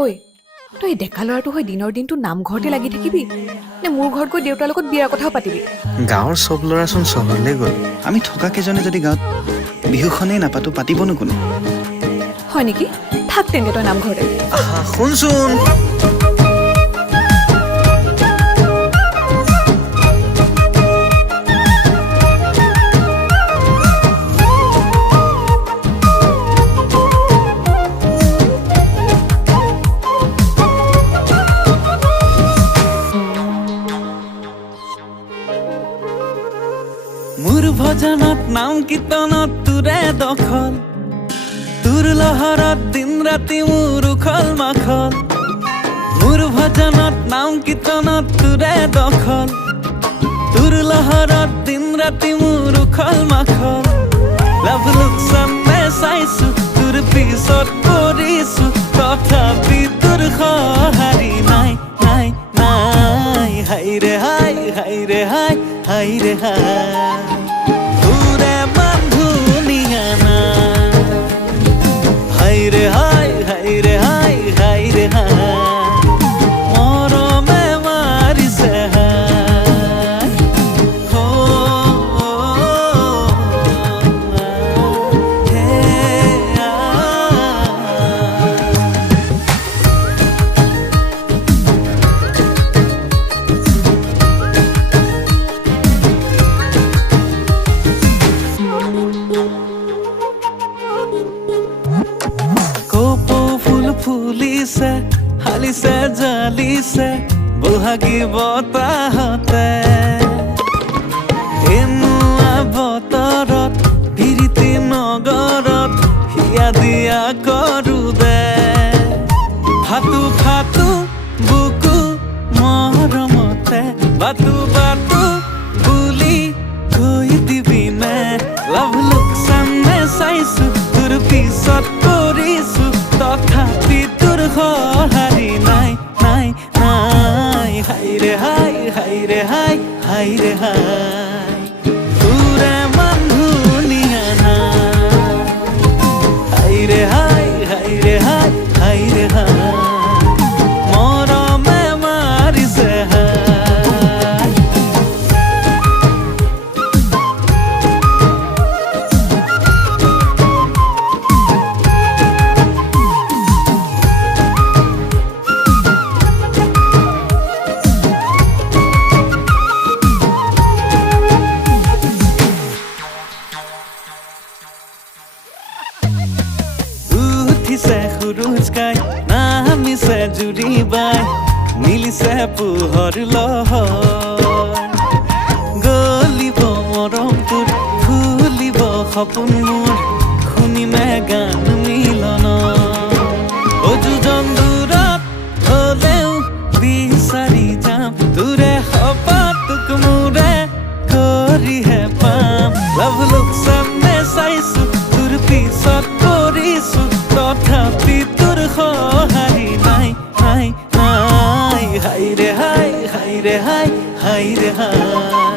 ঐ তই ডেকা ল'ৰাটো হৈ দিনৰ দিনটো নামঘৰতে লাগি থাকিবি নে মোৰ ঘৰত গৈ দেউতাৰ লগত বিয়াৰ কথাও পাতিবি? গাঁৱৰ চব ল'ৰাচোন চহৰলৈ গ'ল, আমি থকা কেইজনে যদি গাঁৱত বিহুখনেই নাপাতো পাতিবনো কোনে? হয় নেকি? থাক তেন্তে তই নামঘৰতে। শুনচোন, মোৰ ভজনত নাম কীৰ্তনত তোৰে দখল, তোৰ লহৰত দিন ৰাতি মোৰ উখল মাখল। মোৰ ভজনত নাম কীৰ্তনত তোৰে দখল, তোৰ লহৰত দিন ৰাতি মোৰ উখল মাখল। লাভ লোকচানে চাইছো তোৰ পিছত কৰিছো, তথাপি তোৰ সঁহাৰি নাই নাই নাই। হাইৰে হাই হাইৰে হাই হাইৰে হাই, তোৰে বান্ধুনিয়া না। হাইৰে হাই হাইৰে হাই হাইৰে হাই, মৰমে মাৰিছে হাই। হে কপৌ ফুল ফুলিছে, হালিছে জালিছে বহাগী বতাহতে। এনুৱা বতৰত পিৰিতি নগৰত হিয়া দিয়া কৰো দে। ফাটু ফাটু বুকু মৰমতে, বাটু বাটু বুলি কৈ দিবি নে? লাভ লোকচানে চাইছো তোৰ পিছত কৰিছো, তথাপি তোৰ সঁহাৰি নাই নাই নাই। হাইৰে হাই হাইৰে হাই হাইৰে হাই, তোৰে বান্ধুনিয়া না। হাইৰে হাই হাইৰে হাই হাইৰে হাই, মৰমে মাৰিছে হাই। উঠিছে সুৰুজ গাই, নামিছে জুৰি বাই, মিলিছে পোহৰ লহৰ। গলিব মৰম তোৰ, ফুলিব সপোন মোৰ, শুনিমে গান মিলন। অযোজন দূৰত হলেও বিচাৰি যাম, তোৰে সপাটোক মোৰে কৰিহে পাম। লাভ লোকচানে চাইছো তোৰ পিছত কৰিছো, তথাপি তোৰ সঁহাৰি নাই নাই নাই। হাইৰে হাই হাইৰে হাই হাইৰে হাই।